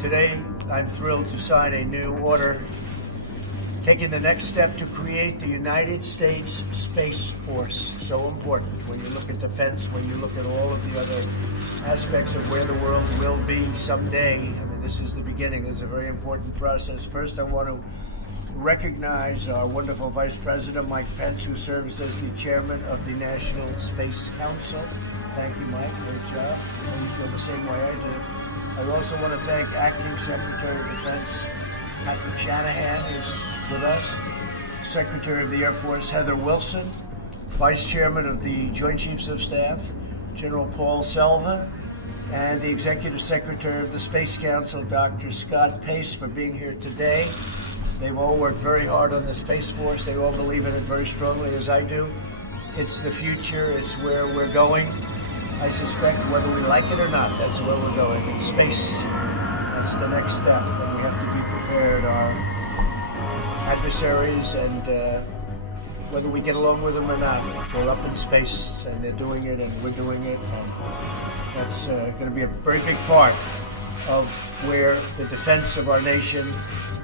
Today, I'm thrilled to sign a new order taking the next step to create the United States Space Force. So important when you look at defense, when you look at all of the other aspects of where the world will be someday. I mean, this is the beginning. It's a very important process. First, I want to recognize our wonderful Vice President, Mike Pence, who serves as the chairman of the National Space Council. Thank you, Mike. Great job. You feel the same way I do. I also want to thank Acting Secretary of Defense Patrick Shanahan, who's with us, Secretary of the Air Force Heather Wilson, Vice Chairman of the Joint Chiefs of Staff, General Paul Selva, and the Executive Secretary of the Space Council, Dr. Scott Pace, for being here today. They've all worked very hard on the Space Force. They all believe in it very strongly, as I do. It's the future. It's where we're going. I suspect whether we like it or not, that's where we're going. In space, that's the next step, and we have to be prepared. Our adversaries, and whether we get along with them or not, we're up in space, and they're doing it, and we're doing it, and that's going to be a very big part of where the defense of our nation,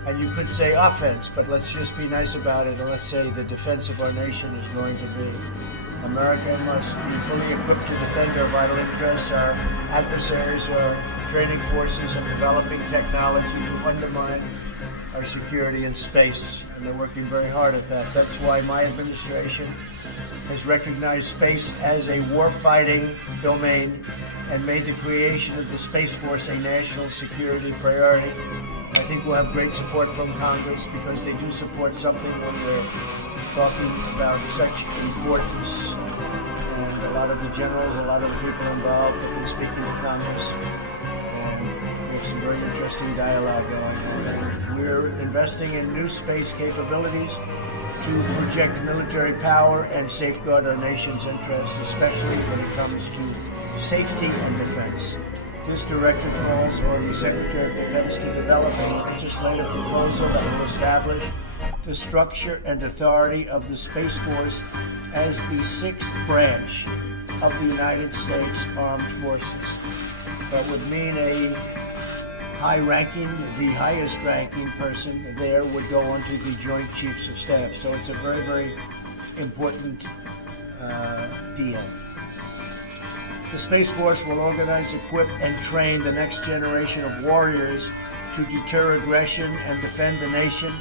and you could say offense, but let's just be nice about it, and let's say the defense of our nation is going to be. America must be fully equipped to defend our vital interests. Our adversaries are training forces and developing technology to undermine our security in space, and they're working very hard at that. That's why my administration has recognized space as a war-fighting domain and made the creation of the Space Force a national security priority. I think we'll have great support from Congress because they do support something when we're talking about such importance. And a lot of the generals, a lot of the people involved have been speaking to Congress. And we have some very interesting dialogue going on. We're investing in new space capabilities to project military power and safeguard our nation's interests, especially when it comes to safety and defense. This directive calls on the Secretary of Defense to develop a legislative proposal that will establish the structure and authority of the Space Force as the sixth branch of the United States Armed Forces. That would mean a the highest ranking person there would go on to the Joint Chiefs of Staff. So it's a very, very important deal. The Space Force will organize, equip, and train the next generation of warriors to deter aggression and defend the nation,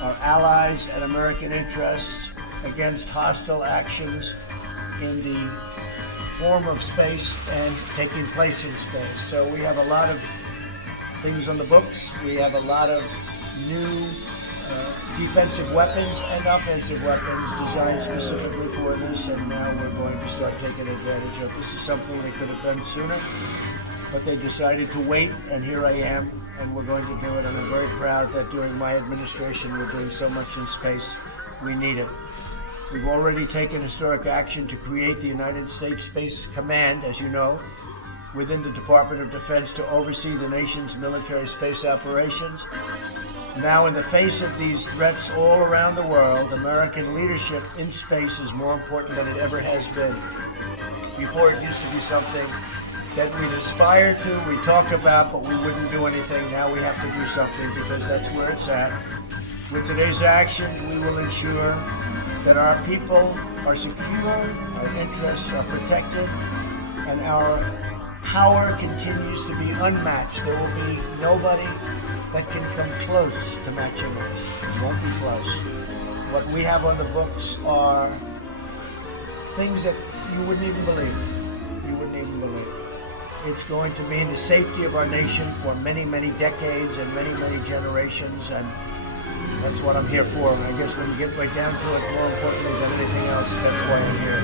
our allies, and American interests against hostile actions in the form of space and taking place in space. So we have a lot of things on the books. We have a lot of new defensive weapons and offensive weapons designed specifically for this, and now we're going to start taking advantage of. This is something they could have done sooner, but they decided to wait, and here I am, and we're going to do it. And I'm very proud that during my administration we're doing so much in space. We need it. We've already taken historic action to create the United States Space Command, as you know, within the Department of Defense to oversee the nation's military space operations. Now, in the face of these threats all around the world, American leadership in space is more important than it ever has been. Before, it used to be something that we'd aspire to, we talk about, but we wouldn't do anything. Now we have to do something because that's where it's at. With today's action, we will ensure that our people are secure, our interests are protected, and our power continues to be unmatched. There will be nobody that can come close to matching us. It won't be close. What we have on the books are things that you wouldn't even believe. You wouldn't even believe. It's going to mean the safety of our nation for many, many decades and many, many generations, and that's what I'm here for. I guess when you get right down to it, more importantly than anything else, that's why I'm here.